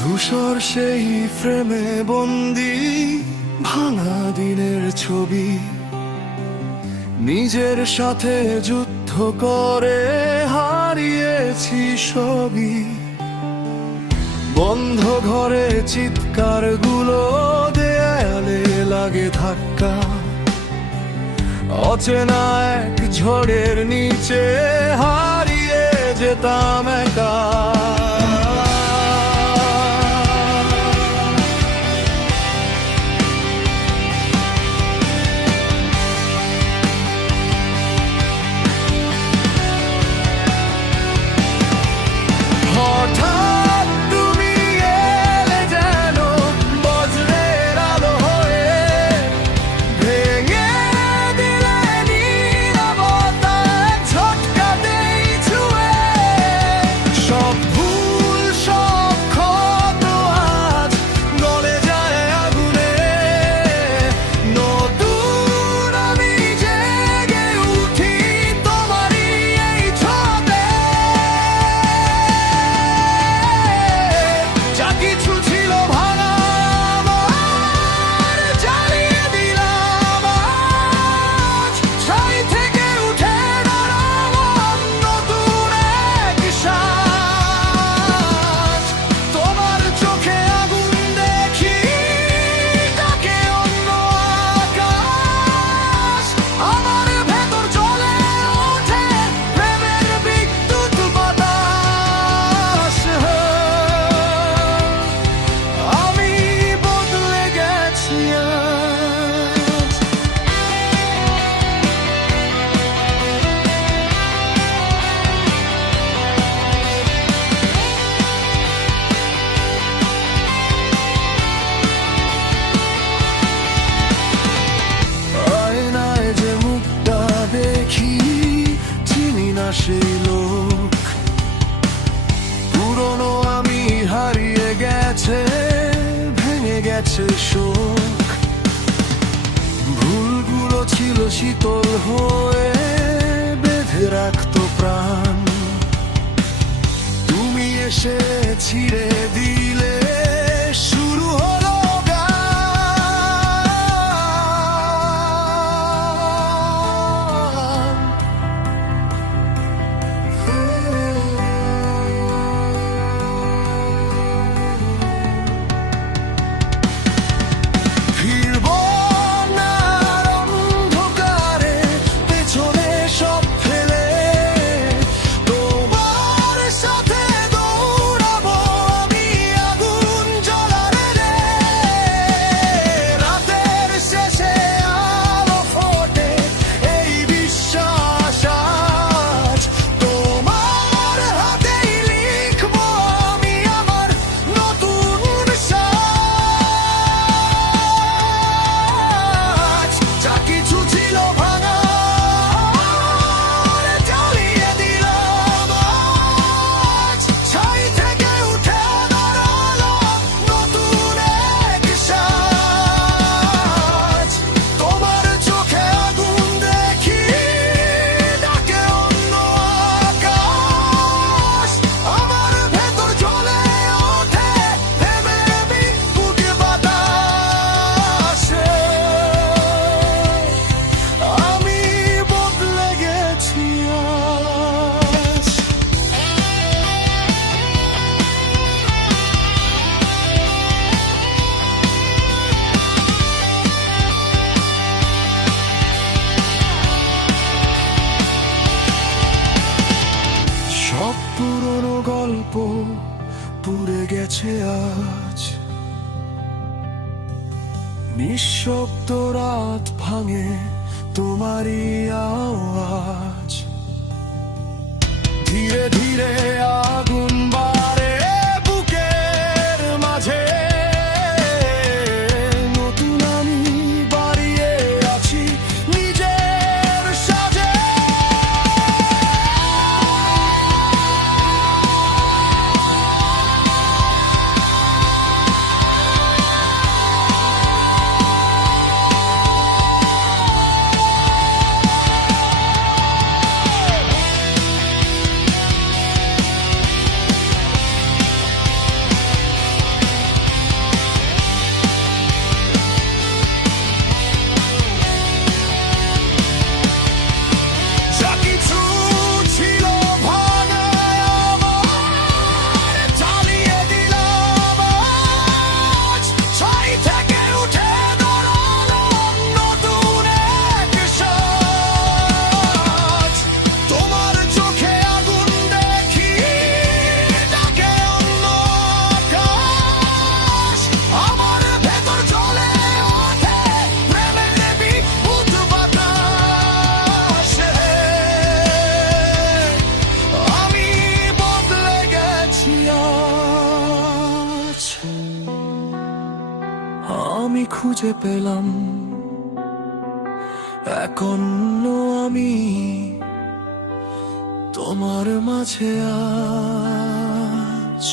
ধূসর সেই ফ্রেমে বন্দি ভাঙা দিনের ছবি, নিজের সাথে যুদ্ধ করে হারিয়েছি সবই। বন্ধ ঘরে চিৎকার গুলো দেয়ালে লাগে ধাক্কা, অচেনা এক ঝড়ের নিচে হারিয়ে যেতাম একা। হঠাৎ তুমি এলে যেন বজ্রের আলো হয়ে, ভেঙে দিলে নীরবতা ঝটকাতেই ছুঁয়ে। সব ভুল সব ক্ষত আজ গলে যায় আগুনে, নতুন আমি জেগে উঠি তোমারই এই ছোঁয়াতে। যা কিছু ছিল ভাঙা আমার জ্বালিয়ে দিলাম আজ, ছাই থেকে উঠে দাঁড়ালাম নতুন এক সাজ। তোমার চোখে আগুন দেখি, তাকে অন্য আকাশ, আমার ভেতর জ্বলে ওঠে প্রেমের বিদ্যুৎ বাতাস। আমি বদলে গেছি আজ। আয়নায় যে মুখটা দেখি, চিনি না সেই লোক। পুরনো আমি হারিয়ে গেছে, ভেঙে গেছে শোক। ভুলগুলো ছিল শীতল হয়ে বেঁধে রাখতো প্রাণ, তুমি এসে ছিঁড়ে দিলে শুরু হলো গান। ফিরবো না আর অন্ধকারে, পেছনে সব ফেলে তোমার সাথে দৌড়াবো আমি আগুন জ্বলার রে। রাতের শেষে আলো ফোটে এই বিশ্বাস আজ, তোমার হাতেই লিখবো আমি আমার নতুন সাজ। যা কিছু ছিল ভাঙা আর জ্বালিয়ে দিলাম আজ, ছাই থেকে উঠে দাঁড়ালাম নতুন এক সাজ। তোমার চোখে আগুন দেখি, ডাকে অন্য আকাশ, আমার ভেতর জ্বলে ওঠে প্রেমের বিদ্যুৎ বাতাস। আমি বদলে গেছি আজ। সব পুরনো গল্প পুড়ে গেছে আজ, নিঃশব্দ রাত ভাঙে তোমারই আওয়াজ। ধীরে ধীরে আগুন বাড়ে বুকের মাঝে, নতুন আমি বাড়িয়ে আছি নিজের সাজে। আমি খুঁজে পেলাম এক অন্য আমি তোমার মাঝে আজ।